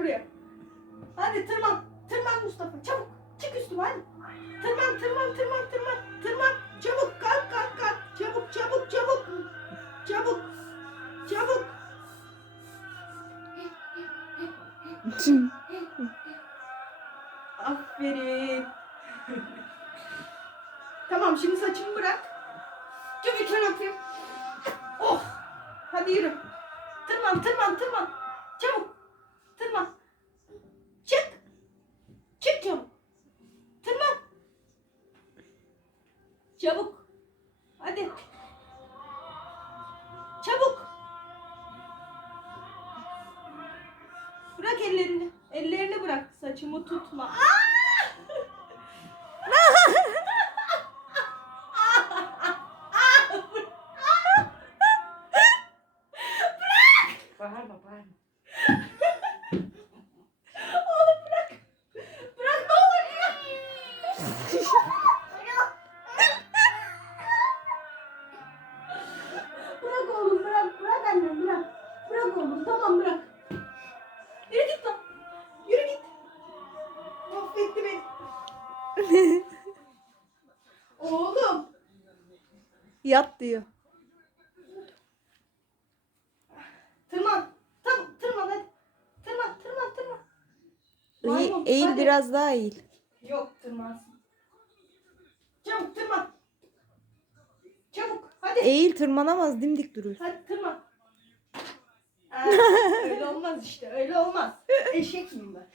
buraya. Hadi tırman. Tırman Mustafa çabuk. Çık üstüme hadi. Tırman tırman tırman tırman. Tırman. Çabuk kalk kalk kalk. Çabuk çabuk çabuk. Çabuk. Çabuk. Aferin. tamam şimdi saçımı bırak. Şöyle atayım. Oh. Hadi yürü. Tırman tırman tırman. Çabuk. Tırman. Çık. Çık çabuk. Tırman. Çabuk. Hadi. Çabuk. Bırak ellerini. Ellerini bırak. Saçımı tutma. Aa! Bağırma bağırma. Oğlum bırak. Bırak ne olur ya. bırak oğlum bırak. Bırak annem bırak. Bırak oğlum tamam bırak. Yürü git lan. Yürü git. Affetti beni. oğlum. Yat diyor. Tırman. Tam tırman hadi. Tırman tırman tırman. Eğil, Maymun, eğil hadi. biraz daha eğil. Yok tırmansın. Çabuk tırman. Çabuk hadi. Eğil tırmanamaz dimdik durur. Hadi tırman. Aa, öyle olmaz işte öyle olmaz. Eşek miyim ben?